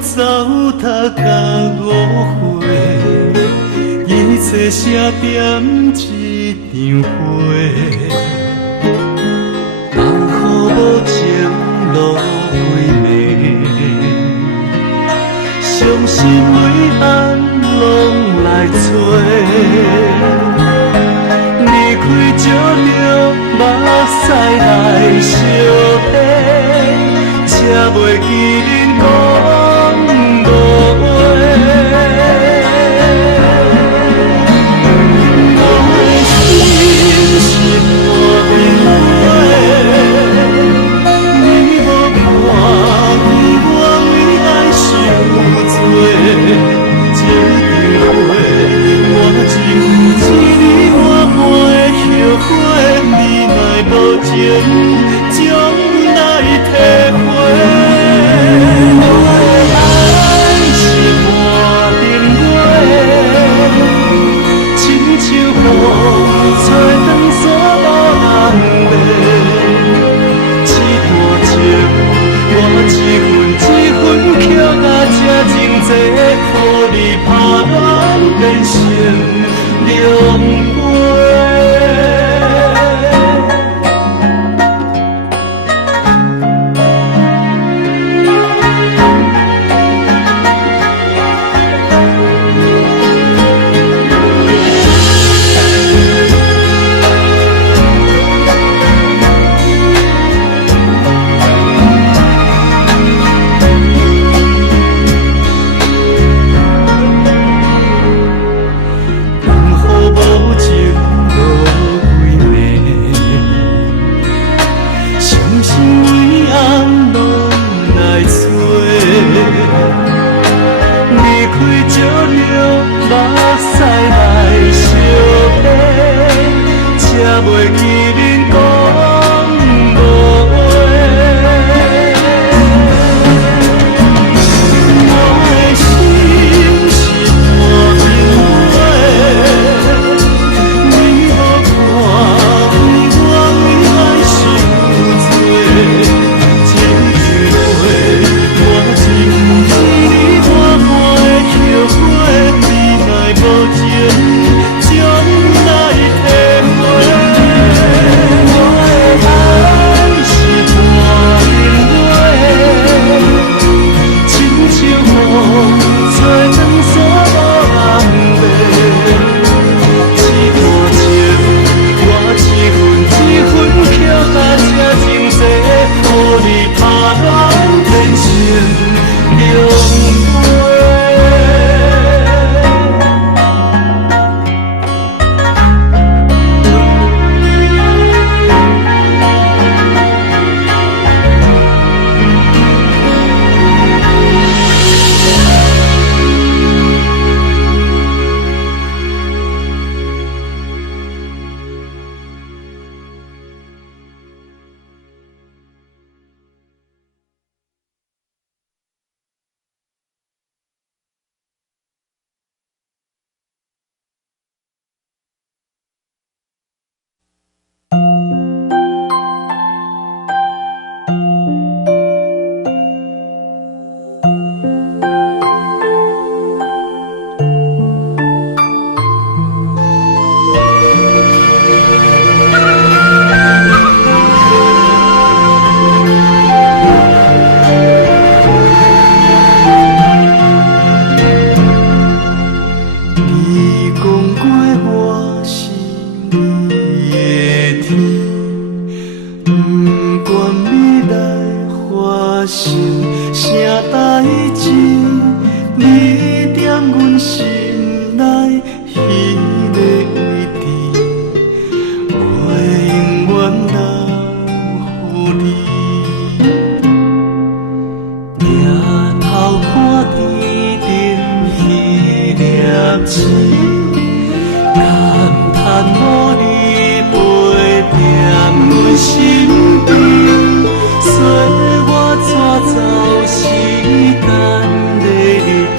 糟蹋甲误会，一切写点一场花。人好无情路几暝，伤心为暗拢来找。离开借着目屎来相陪，才袂记恁讲无话。我的心是破冰花，你无看见我为爱受罪。这场花，我只有一粒满满的后悔，你奈无情将来体会。我的爱是破冰花，亲像雨吹长伞无人卖。这段情，我一份捡到这真多，予你打乱变成凉杯。袂记恁讲无话，我的心是破冰花，你无看见我为爱受罪。这场花，我只有一粒满满的后悔，你奈无情将来体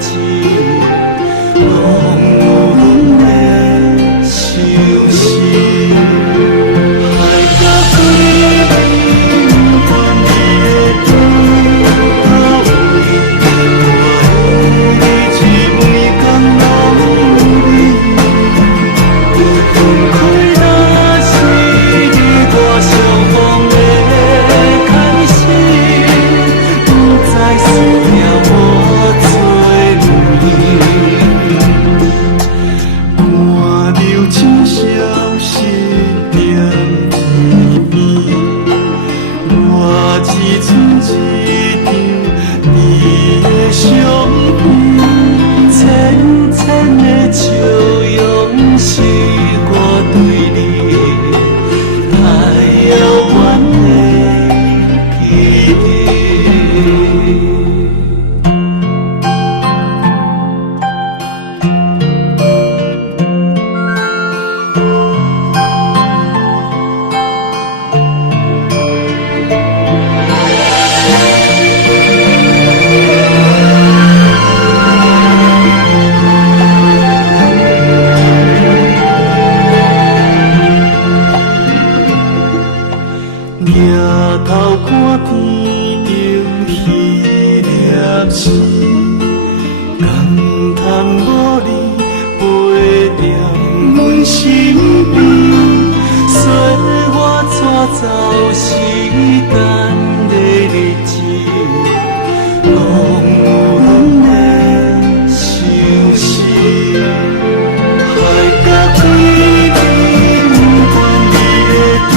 会。剩一张你的相片，浅浅的笑容是我对你太遥远的记忆。抬头看天顶彼粒星，感叹无你陪在阮身边，说我怎走时间的日子，拢有阮的相思，海角几年不管你的对。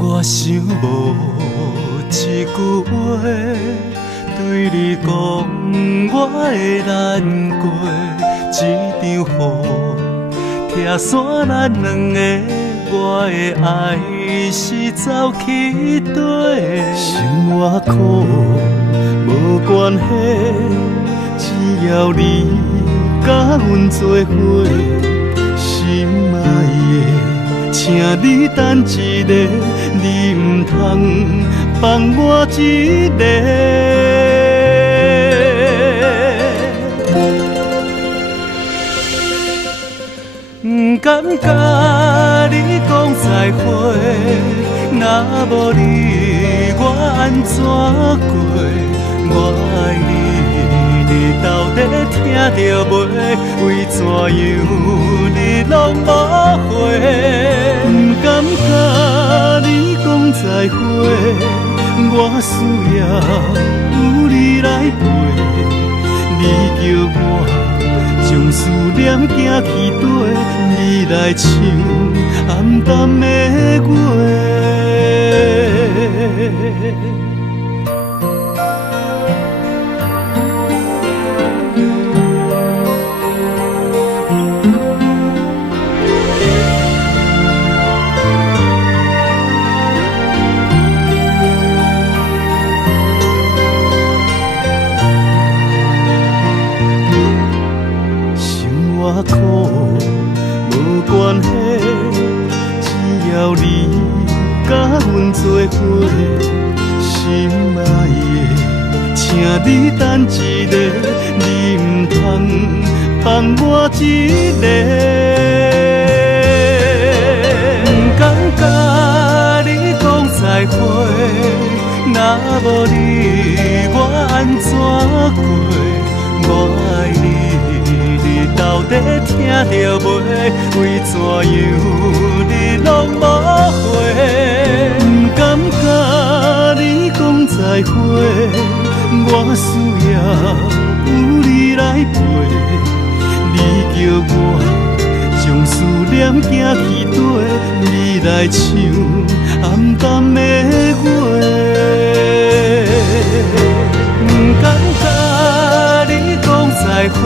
我想无一句话对你讲，我的难过，一场雨拆散咱两个，我的爱是走去底。心我苦无关系，只要你甲阮做伙，心爱的。请你等一下，你唔通放我一个。唔敢甲你讲再会，若无你我安怎过？我爱你，你到底听着袂？为怎样你拢无回？唔敢甲你讲再会，我需要有你来陪。你叫我将思念行去底，你来唱暗淡的月。我苦无关系，只要你甲阮做伙，心爱的，请你等一下，你唔通放我一个。不敢甲你讲再会，若无你我安怎过？我爱你，你到底听到袂？为怎样你拢无回？不敢甲你讲再会，我需要有你来陪。你叫我将思念行去底，你来唱暗淡的话。不敢甲你讲再会，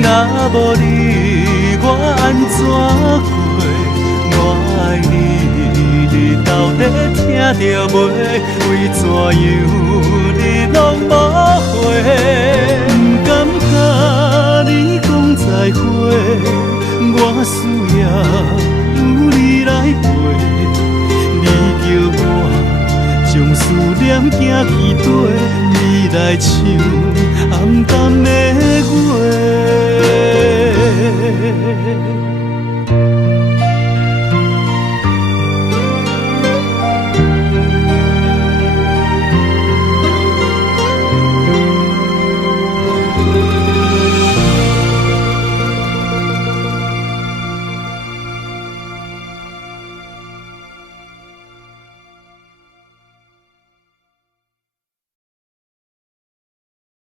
若无你我安怎过？我爱你，你到底听到袂？为怎样你拢无回？